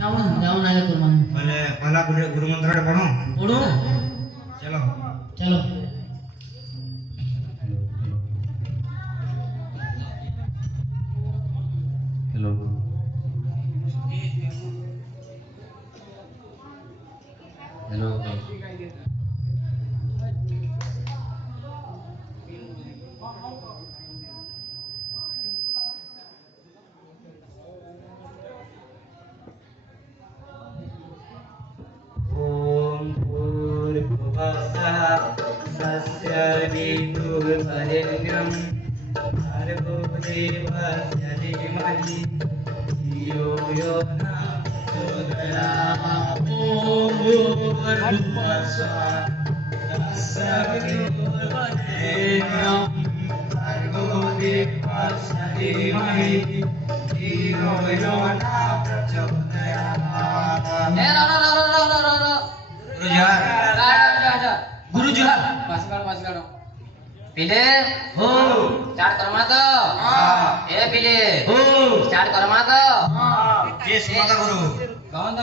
जाऊन आए कुर्बान। पहले पहला गुरु मंत्र पढ़ो। पढ़ो। चलो चलो। हेलो हेलो ओम भूर्भुवस्सः तस्सवितुर्वरेण्यं भर्गो देवस्य धीमहि धियो यो न प्रचोदयात्। ओम भूर्भुवस्सः तस्सवितुर्वरेण्यं भर्गो देवस्य धीमहि धियो यो न प्रचोदयात्। गुरु जोहार। मासिकाडो पिले हो स्टार्ट करमा त ए पिले हो स्टार्ट करमा त जे सुनाता गुरु कौन त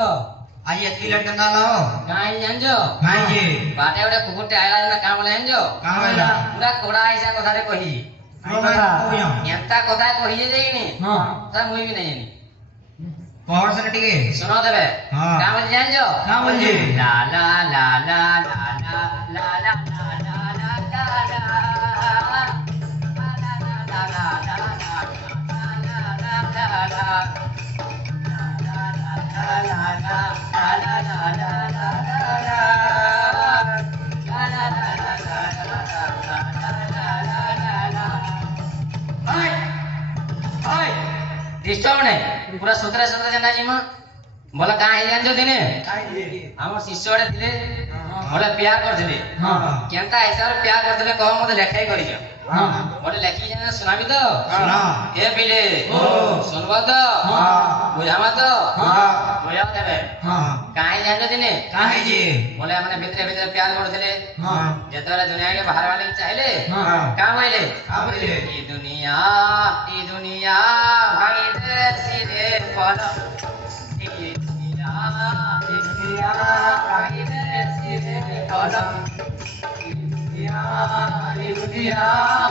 आज एतकी लड़का ना लाओ काई जानजो काई जी बाटे ओडे कुकुटे आइला ना काम बोले जानजो कहाँ वाला पूरा कोड़ा ऐसा कथा रे कही एंता कथा कही देइनी हाँ। ता मुई भी नहीं पहाड़ से टिके सुनो देबे हाँ। काम बोले जानजो कहाँ बोल जी ला ला ला ला ला ला ला ला डिस्टर्ब नहीं पूरा सुतरे सुतरे जना जी मां बोला कहां है जानजो दिने हमर शिष्य वाले दिले बोले प्यार कर दिले हाँ। केनता ऐसा प्यार कर दिले कहो मते लेखाई करी जा हाँ। बोले लेखी जाने सुनाबी तो सुना ए पिले हो सुनबो तो हाँ। बुझावा तो हाँ। बुझा देबे हाँ काहे जानजो दिने काहे जी बोले हमने भीतर भीतर प्यार कर दिले हाँ जेतरे दुनिया के बाहर वाले चाहिले हाँ। का होइले का होइले? ई दुनिया भाई दे सीधे पलम ई दुनिया भाई दे सीधे पलम ई दुनिया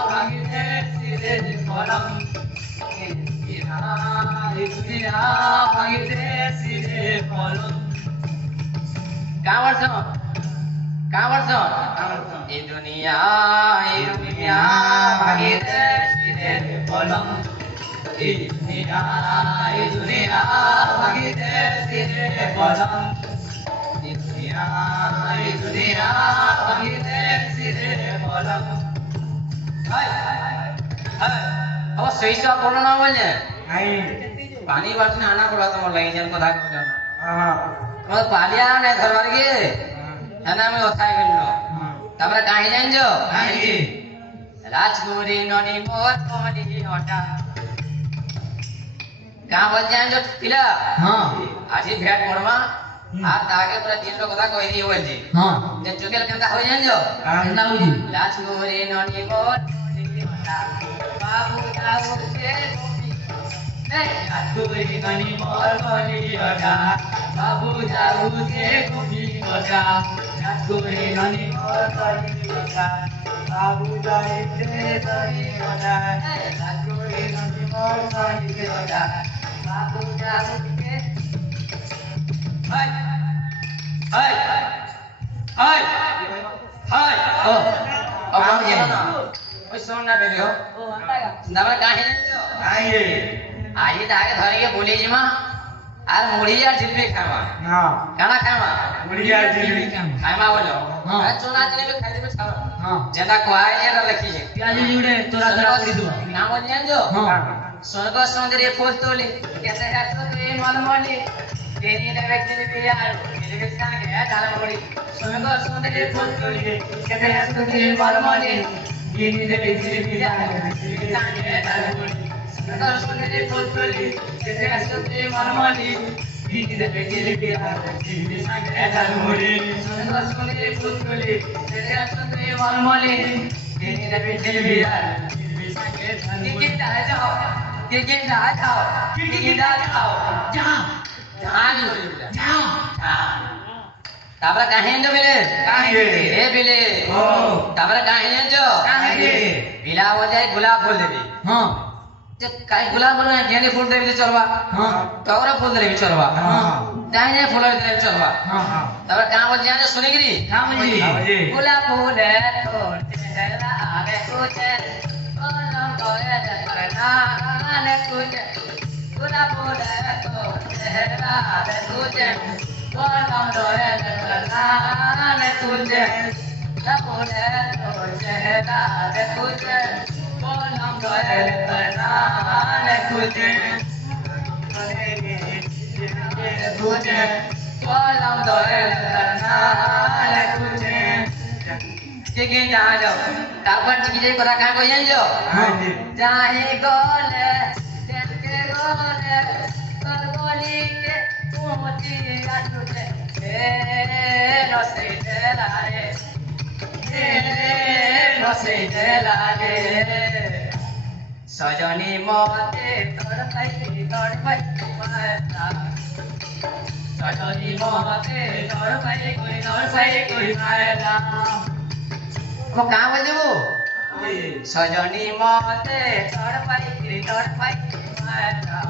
भाई दे सीधे पलम ई दुनिया भाई दे सीधे पलम का वर्ष ये दुनिया भागी दे सीधे पलम ये दुनिया भागी दे सीधे पलम ये दुनिया भागी दे सीधे पलम अब सही से बोलो ना बोले पानी बाटने आना पड़ा तो लगी जन को धाक मैं पालिया ने घरवार के एना में ओथाय गेलो तमरा काहे जानजो काहे जी राजकुमारी ननी मोर कोमली हटा का बोल जानजो पिला हाँ। आजी भेट पड़वा आर तागे पूरा तीन रो कथा कहि दी होल जी हाँ। जे चुकेल केनता हो जानजो ना हुई। राजकुमारी ननी मोर कोमली हटा बाबू जाऊ के गोपी राजकुमारी ननी मोर कोमली हटा बाबू जाऊ के गोपी हटा राजकुमारी ननी मोर कोमली हटा बाबू जाऊ के गोपी हटा राजकुमारी ननी मोर कोमली हटा बाबू जाऊ के हाय हाय हाय हाय ओ अब हम ये ओए सुन ना बेले हो नवर काहे जो आइए आई दागे धरे के बोली जी मां आर मुड़ी यार जिलेबी खावा हाँ खाना खावा बढ़िया जी खावा बोलो हाँ। मैं चोला जिलेबी खाई दे छावा हाँ। जेना कोआई ने लखी है प्याजी जुड़े तोरा तोरा करी दो। नाम बोल जो हाँ। स्वर्ग सौंदर्य फूल तोली कैसे है तो ये मनमोली तेरी ने व्यक्ति ने पिया जिलेबी खा गया डाल मोड़ी स्वर्ग सौंदर्य फूल तोली कैसे है तो ये मनमोली तेरी ने व्यक्ति ने पिया जिलेबी खा गया डाल मोड़ी स्वर्ग सौंदर्य फूल तोली कैसे है तो ये मनमोली तेरी ने व्यक्ति ने पिया जिलेबी खा गया डाल मोड़ी स्वर्ग सौंदर्य फूल तोली कैसे है तो ये मनमोली तेरी ने व्यक्ति ने पिया जिलेबी खा गया डाल मोड़ी गिरगिट आ जाओ जहाँ ତାପରେ କାହିଁ ଜାଣିଛ ବିଲେ ଏ ବିଲେ ତାପରେ କାହିଁ ଜାଣିଛ ପିଲା ବଜାଇ ଗୁଲାବ ଫୁଲ ଦେବି ହଁ ଯେ କାହିଁ ଗୁଲାବ ଫୁଲ ନାହିଁ ଗେଣ୍ଡି ଫୁଲ ଦେବି ଚଲବା ହଁ ଟଗର ଫୁଲ ଦେଲେ ବି ଚଲବା କାହିଁ ଯାଏ ଫୁଲ ଦେଲେ ବି ଚଲବା ହଁ ତାପରେ କାଁ ବଲି ଜାଣିଛ ଶୁଣିକିରି କାମ ଜି गुलाब फूल आगे कुछ कलम करे करना ने कुछ गुलाब फूल आगे कुछ कलम करे करना ने कुछ फूल चेहरा आगे कुछ कलम करे करना ने कुछ कुछ कलम करे करना ने कुछ के जा जाओ तापर चिकी जे कथा का कहि जानियो जाहि गले देखे गले कर बोली के मोती आटुटे ए नसे लागे सजनी मते तड़पाई माता सजनी मते तड़पाई कोई माता वो कहाँ बोल वो सजनी मते तड़पाई माता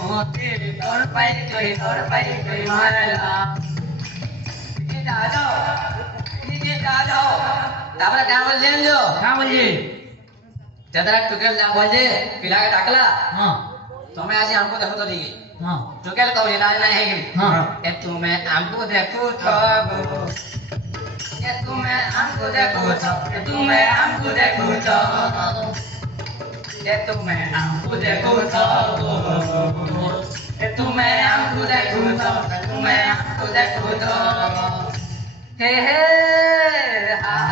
मते तड़पाई कोई माता नीचे जाओ तापर कहाँ बोल जो કામ જી जरा टुकेल जा बोल जे पिला के डाकला હા तुम्हें आज हमको देखो तो ठीक હા टुकेल कहो ये राज नहीं है कि હા ए तुम्हें हमको देखो तो ये तुम्हें हमको देखो तो तुम्हें हमको देखो तो ये तुम्हें हमको देखो तो ये तुम्हें हमको देखो तो तुम्हें हमको देखो तो हे हा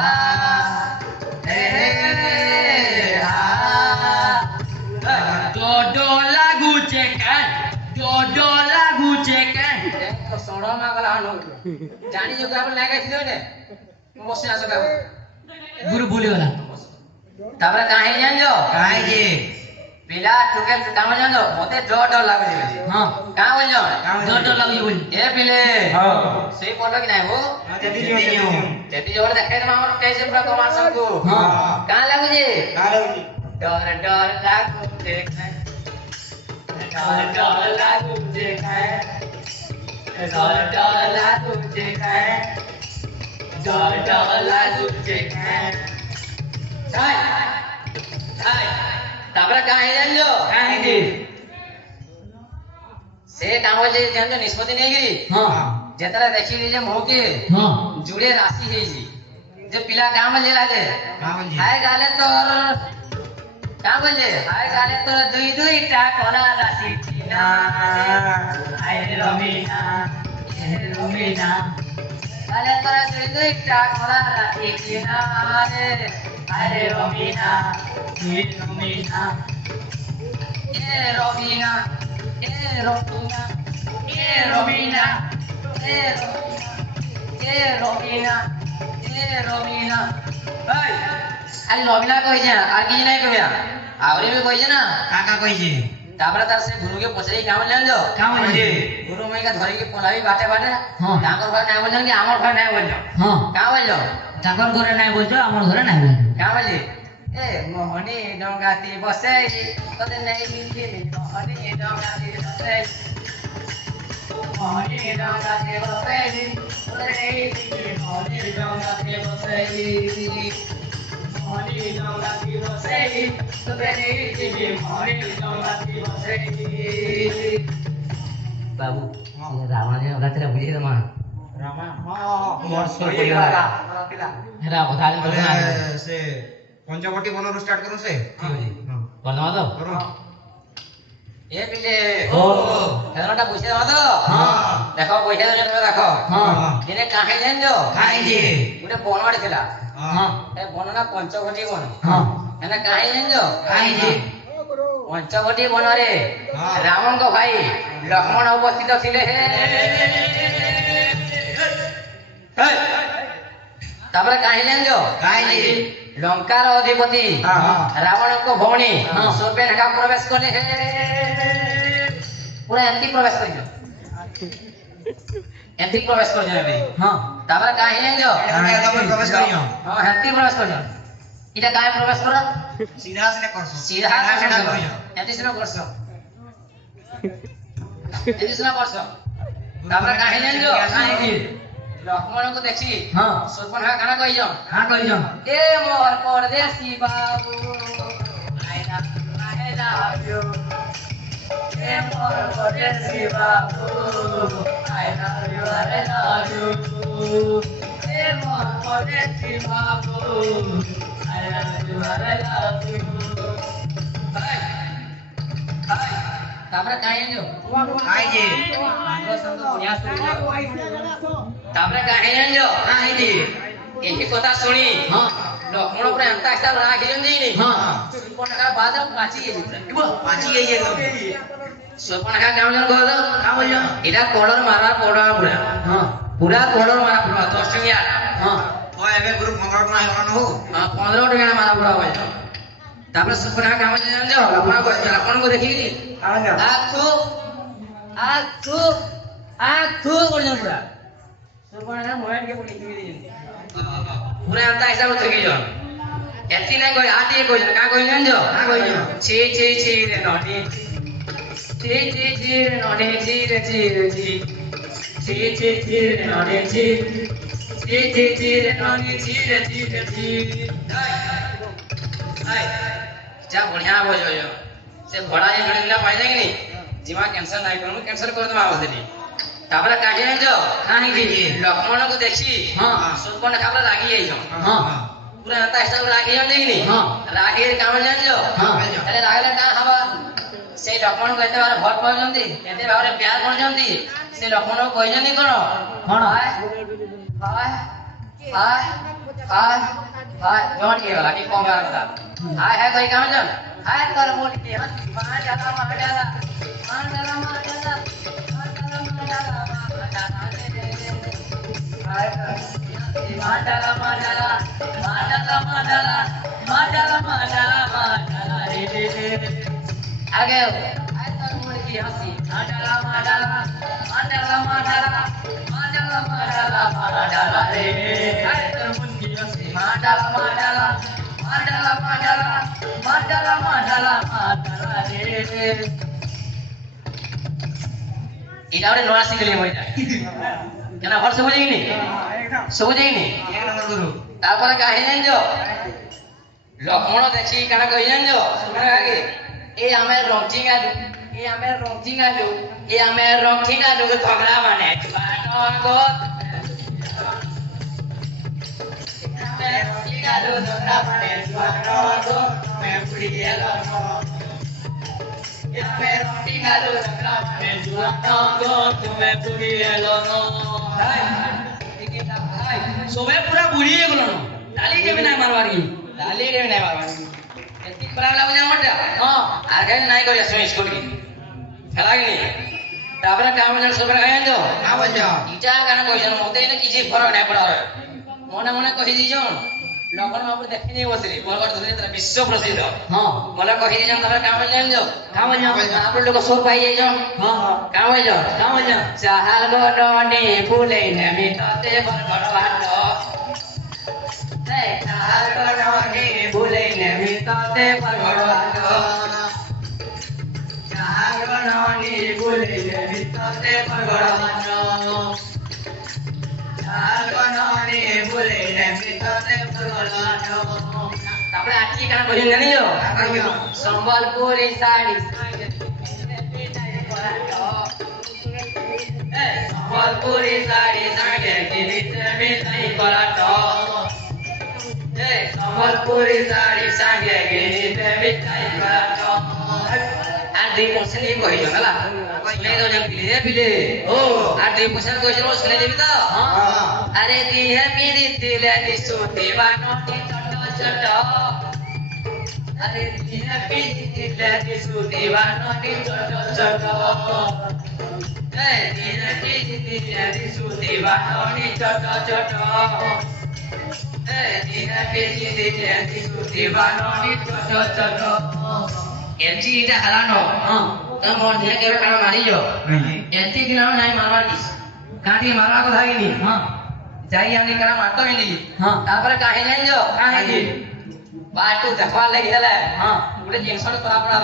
જોડો લાગુ છે કાન જોડો લાગુ છે કાન देखो सोडो मागला नो जानी जो काबल नाही गाइस ने बस आसो का ગુરુ બોલ્યોલા तापर काहे जान जो કાંઈ જી पिला टुके काम जान जो मते डर लागो जे હા का बोल जो જોડો લાગુ બોલ ए पिले હા सही बोलो कि नहीं वो જલ્દી જો तेती जोर देखे तो मार कैसे पूरा कमाल सबको હા कहां लागो जे કારવજી डर लागो देखे डर लागो देखे डर लागो देखे डर लागो देखे हाय हाय तापर काहे जान जो કાહે જી से काम जे जान जो निष्पत्ति नहीं गिरी હા जेतरा देखी लीजे मोह के હા जुड़े राशि है जी जो पिला काम ले लागे કાવલજી हाय गाले तो काम बोले हाय गाले तो दुई दुई टा कोना राशि ना हाय रमीना ए रमीना गाले तो दुई दुई टा कोना राशि ना रे हाय रमीना ए रमीना ए रमीना ए रमीना ए रमीना ए रमीना ए रमीना हाय आई रमीना कहि जा आ कि नहीं कहिया आवरे में कहि ना કાકા કહીજી तापर तार से गुरु के पछरे काम जान जो કામ જી गुरु मई का धरी के पोलावी बाटे बाटे हाँ। डांगर घर नहीं बोल कि आमर घर नहीं बोल હા का बोल તાકર ઘરે નાઈ બોલજો અમાર ઘરે નાઈ બોલજો का बोल ए मोहनी डोंगाती बसे तोते नहीं मिली मोहनी डोंगाती बसे मोहनी डोंगाती बसे तोते नहीं मिली मोहनी डोंगाती बसे मोहनी डोंगाती बसे तोते नहीं मिली मोहनी डोंगाती बसे बाबू ये रावण ने ओला तेरा बुझे तमा રામા હા મોરસો મોરસો બોલ્યો બોલ્યો हेरा बधाली बधा से પંચવટી બોલવાનું સ્ટાર્ટ કરું છે बनवा दो કરું ए पिले ओ हेराटा पूछे दो तो હા देखो पैसा दो जने देखो હા दिने काहे जान जो કાંઈજી गुटे बनवाड़ी थिला હા ए बनना पंचवटी बन હા एना काहे जान जो કાંઈજી पंचवटी बनरे हाँ। रावण को भाई लक्ष्मण उपस्थित थिले हे तापर काहे जान जो કાંઈજી लंकार अधिपति हाँ, हाँ। रावण को भौणी हाँ। सोपेन का प्रवेश करले हे पूरा एंटी प्रवेश कर ଏଠି ପ୍ରବେଶ କରୁଛ ଏବେ ହଁ ତାପରେ କାହିଁ ଜାଣିଛ ତମେ ପ୍ରବେଶ କରିଛ ହଁ ହେଠି ପ୍ରବେଶ କରୁଛ ଏଇଟା କାହିଁ ପ୍ରବେଶ କର ସିଧା ସିଧା କରছো ସିଧା ସିଧା କର କରିଛ ଏଠି ସିନା କରଛ ଏଠି ସିନା କରଛ ତାପରେ କାହିଁ ଜାଣିଛ କାହିଁକି ଲକ୍ଷ୍ମଣଙ୍କୁ ଦେଖି ହଁ ସୁପର୍ଣ୍ଣଖା କାଣା କହିଛ କାଁ କରିଛ ଏ ମୋର ପରଦେଶୀ ବାବୁ I love you ଏ ମୋର ପରଦେଶୀ ବାବୁ I love you ଏ ମୋର ପରଦେଶୀ ବାବୁ I love you ତାପରେ କାହିଁ ଜାଣିଛ କାହିଁକି ତାପରେ କାହିଁ ଜାଣିଛ କାହିଁକି ଏହି କଥା ଶୁଣି ହଁ ଲକ୍ଷ୍ମଣ ପୁରା ଏନ୍ତା ହିସାବ ରାଖିଛନ୍ତି ହଁ ସୁପର୍ଣ୍ଣଖା ବାଦ ପାଚି ଯାଇଛି ପାଚି ଯାଇଛେ ତମେ ସୁପର୍ଣ୍ଣଖା କେଉଁ ଜଣ କହ କାଁ ବୋଲଛ ଏଇଟା କଡ଼ର ମାରା ପଡା ପୁରା ହଁ ପୁରା କଡ଼ର ମାରା ପଡା 10 ଟଙ୍କିଆ ହଁ ଏବେ ଗୁରୁ 15 ଟଙ୍କା ହେଇଗଲା ନହୁ 15 ଟଙ୍କା ମାରା ପଡା ବୋଲଛ ତାପରେ ସୁପର୍ଣ୍ଣଖା କାମ ଜାଣିଛ ଲକ୍ଷ୍ମଣଙ୍କୁ ଦେଖିକି ଆଖୁ କରୁଛନ୍ତି ପୁରା ସୁପର୍ଣ୍ଣଖା ମୋବାଇଲ କେ ପକେଇ ଦେଇଛନ୍ତି ପୁରା ଏନ୍ତା ହିସାବ ଥକିଛ ଏତି ନାଇଁ କହି ଆଉ ଟିକେ କହିଛ କାଁ କହି ଜାଣିଛ କାଁ କହିଛ ଛି ଛି ଛି ରେ ନଟି ଛି ଛି ଛି ରେ ନଟି ଛି ରେ ଛି ରେ ଛି ଛି ଛି ଛି ରେ ନଟି ଛି ଛି ଛି ଛି ରେ ନଟି ଛି ରେ ଛି ରେ ଛି ଯା ବଢିଆ ବୋଝ ସେ ଭଡା ଯେ ମିଳିଲା ପାଇଲେ କି ନି ଯିମା କ୍ୟାନ୍ସଲ ନାଇଁ କରୁ କ୍ୟାନ୍ସଲ କରିଦବା ବୋଧେ ତାପରେ କାହିଁ ଜାଣିଛ କାହିଁକି ଲକ୍ଷ୍ମଣଙ୍କୁ ଦେଖି ହଁ ସୁପର୍ଣ୍ଣଖା ପୁରା ରାଗି ଯାଇଛ ହଁ ପୁରା ଏନ୍ତା ହିସାବ ରାଗି ଯାନ୍ତି କି ନି ହଁ ରାଗି କାମ ଜାଣିଛ ହଁ ତାହେଲେ ରାଗିଲେ କାଁ ହବା ସେ ଲକ୍ଷ୍ମଣଙ୍କୁ ଏତେ ଭାବରେ ଭଲ ପାଉଛନ୍ତି ଏତେ ଭାବରେ ପ୍ୟାର କରୁଛନ୍ତି ସେ ଲକ୍ଷ୍ମଣଙ୍କୁ କହିଛନ୍ତି କଣ କଣ? ହାୟ ହାୟ ହାୟ ହାୟ ଜଣ ଟିକେ ଗଲା ଟିକେ କମ ଗଲା ହାୟ ହାୟ କହି କାମ ଜାଣ ହାୟ ତୋର ମୋଟ କି ମା ଜାଲା ମା ଜାଲା ମା ଜାଲା ମା ଜାଲା ମା ଜାଲା ମା ଜାଲା ମା ଜାଲା ହାୟ Mandala mandala mandala mandala mandala mandala mandala re re re आगे आओ आय तर मोड़ की हंसी mandala mandala mandala mandala mandala mandala mandala रे आय तर मोड़ की हंसी mandala mandala mandala mandala mandala mandala mandala रे इधर वाले नोरा सिंगली मोड़ কেন ঘর সবুজ হয়নি সবুজ হয়নি এক নম্বর গুরু তারপরে কাহে জানছ লক্ষ্মণ দেখি কানা কই জানছ শুনে আগে এই আমি রংচিং আলু এই আমি রংচিং আলু এই আমি রংচিং আলু ঝগড়া মানে গো আমি রংচিং আলু ঝগড়া মানে গো মে পুড়ি গেল আমি রংচিং আলু ঝগড়া মানে গো তুমি পুড়ি গেল सोबे पूरा बुढ़ी है बोलो डाली के भी नहीं मारवारी डाली के भी नहीं मारवारी इतनी खराब लग जाए मत हां आगे नहीं करिया सुन स्कूल की खेला की नहीं तापर काम जन सोबे आए जो কাঁ বলছ इटा गाना कोई जन मते ने किछि फरक नहीं पड़ा मने मने कहि दी जन लखन बाबू देखि नहीं बसरी बरगड़ धरे तेरा विश्व प्रसिद्ध ହଁ मने कहि दी जन तापर काम जन जो કાં बोलছ आप लोग सोर पाई जाई जो હા હા काम हो जो કાં બોલছ चाहल गो ननी फूले ने मिटते बरगड़ वालो चाहल गो ननी फूले ने मिटते बरगड़ वालो चाहल गो ननी फूले ने मिटते बरगड़ वालो चाहल गो ननी फूले ने मिटते बरगड़ वालो तापरे आठी काना कहि जानि जो संबलपुरी साड़ी संबलपुरी साड़ी संगे गिरिते नहीं कराटो संबलपुरी साड़ी संगे गिरिते नहीं कराटो आदि पसली कहि होला सुने दो जन पिले पिले ओ आदि पसल कोइ जरो सुने देबी त હા अरे दी है मेरी दिल दी सोते बानो दी चटो चटो अरे दी है मेरी दिल दी सोते बानो दी चटो चटो दी है मेरी दिल दी सोते बानो दी चटो चटो दी है मेरी दिल दी सोते बानो दी चटो चटो एमजी इटा हलानो હા तम मोर ध्यान केरो काना मारी जो નહીં ଏତି ଦିନ ନାଇଁ ମାରବାର କି କାଁଠି ମାରବା କଥା କି ନି ହଁ ଯାଇ ଆନି କାଣା ମାରତ କି ନି ହଁ ତାପରେ କାହିଁ ଜାଣିଛ କାହିଁକି ବାଟୁ ଦେଖବା ଲାଗି ହେଲା ହଁ ଗୋଟେ ଜିନିଷ କରା ପଡା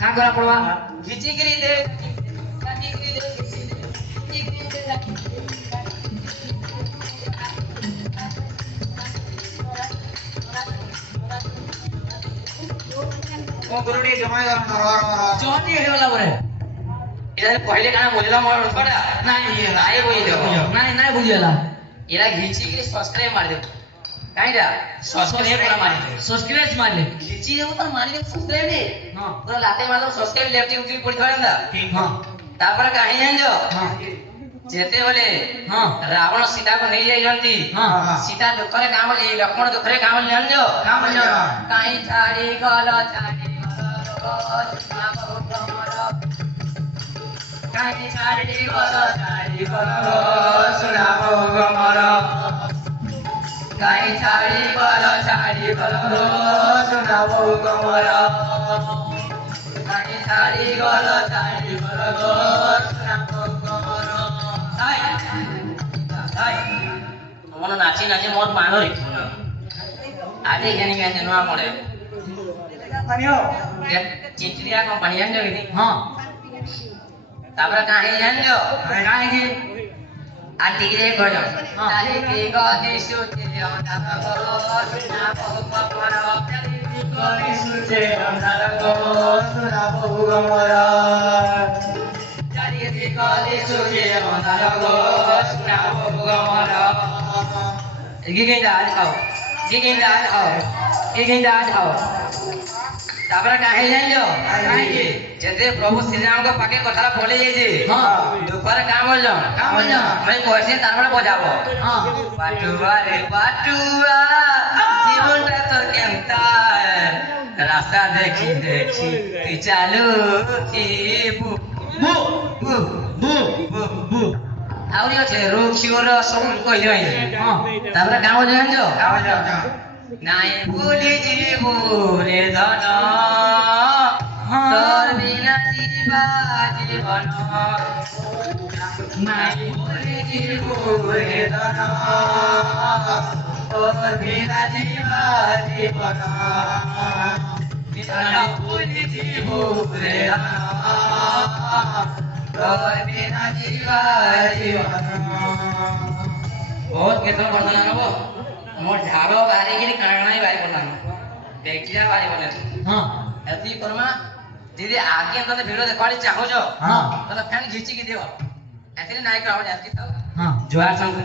କାଁ କରା ପଡବା ଘିଚିକିରି ଦେ ଘିଚିକିରି ଦେ ଘିଚିକିରି ଦେ ମୋ ଗୁରୁ ଟିକେ ଜମାଇ ଗରମ ଧର ଚହଟି ହେଇଗଲା ପରେ ଏରା କହିଲେ କାଣା ବୁଝିଲା ମୋର ପଡା ନାଇଁ ନାଇଁ ବୁଝି ଦେବ ନାଇଁ ନାଇଁ ବୁଝିଗଲା ଏରା ଘିଚିକିରି ସବସ୍କ୍ରାଇବ ମାରି ଦେବ କାହିଁଟା ସବସ୍କ୍ରାଇବ ପୁରା ମାରି ଦେବ ସବସ୍କ୍ରାଇବ ମାରିଲେ ଘିଚି ଦେବ ତ ମାରି ଦେବ ସବସ୍କ୍ରାଇବ ରେ ହଁ ପୁରା ଲାଟେ ମାର ସବସ୍କ୍ରାଇବ ଲେଫ୍ଟ ୟୁଟ୍ୟୁବ ପଡିଥିବା ଏନ୍ତା ହଁ ତାପରେ କାହିଁ ଜାଣିଛ ହଁ ଯେତେବେଳେ ହଁ ରାବଣ ସୀତାକୁ ନେଇ ଯାଇଛନ୍ତି ହଁ ସୀତା ଦୁଃଖରେ କାମ ଲକ୍ଷ୍ମଣ ଦୁଃଖରେ କାମ ଜାଣିଛ କାଁ ବୋଲିଲ କାହିଁ ଛାଡି ଗଲ ଛାଡି କାହିଁ ଛାଡି ଗଲ ଛାଡି ସୁନାମ ଗମର କାହିଁ ଛାଡି ଗଲ ଛାଡି ସୁନାମ ଗମର କାହିଁ ଛାଡି ଗଲ ଛାଡି ସୁନାମ ଗମର ତମର ନାଚି ନାଚି ମୋର ପାନ ଆଜି କେଣି କେଣି ନୂଆ ପଡେ ଚିଚିରିଆ କମ୍ପାନୀ ଜାଣିଛ କି ହଁ ତାପରେ କାହିଁ ଜାଣିଛ କାହିଁକି আর ডিগ্রি গজন হ্যাঁ। তালিকি গদি সুচি অনার গো সুনা বহু গমর তালিকি গদি সুচি অনার গো সুনা বহু গমর তালিকি গদি সুচি অনার গো সুনা বহু গমর গিগিন দাল খাও তারপরে কাহে জানিলো কাহিଁକି যেতে প্রভু শ্রীরামଙ୍କ পাকে কথাটা বলে যাইছে ହଁ দুঃখরে কাম বলছ কাଁ ବୋଲିଲ আমি কইছি তারপরে বজাবো ହଁ বাটুয়া রে বাটুয়া জীবনটা তোর কেমতা রাস্তা দেখি দেখি তুই চালু কি বু বু বু বু বু বু আউরি আছে রোগ শিওর সব কই যাই ହଁ তারপরে কাম বলছ জানছো কাম বলছ নাই ভুলি জীবু রে ধন তোর বিনা জীবা জীবন নাই ভুলি জীবু রে ধন তোর বিনা জীবা জীবন নাই ভুলি জীবু রে ধন তোর বিনা জীবা জীবন ବହୁତ କେତେ ବର୍ଣ୍ଣନା ନବ ମୋ ଝାଳ ବାହାରିକିରି କାଣା ବାହାରି ପଡ଼ିଲାନ ଦେଖିଲା ବାହାରି ପଡ଼ିଲା ହଁ ଏତିକି କର୍ମା ଯଦି ଆଗେ ତତେ ଭିଡିଓ ଦେଖବାଡ଼ି ଚାହୁଁଛ ହଁ ତାହେଲେ ଫ୍ୟାନ୍ ଘିଚିକି ଦିଅ ଏଥିରେ ନାଇଁ କାମ ଜାଣିଛି ତ ହଁ ଜୁହାର ସାଙ୍ଗ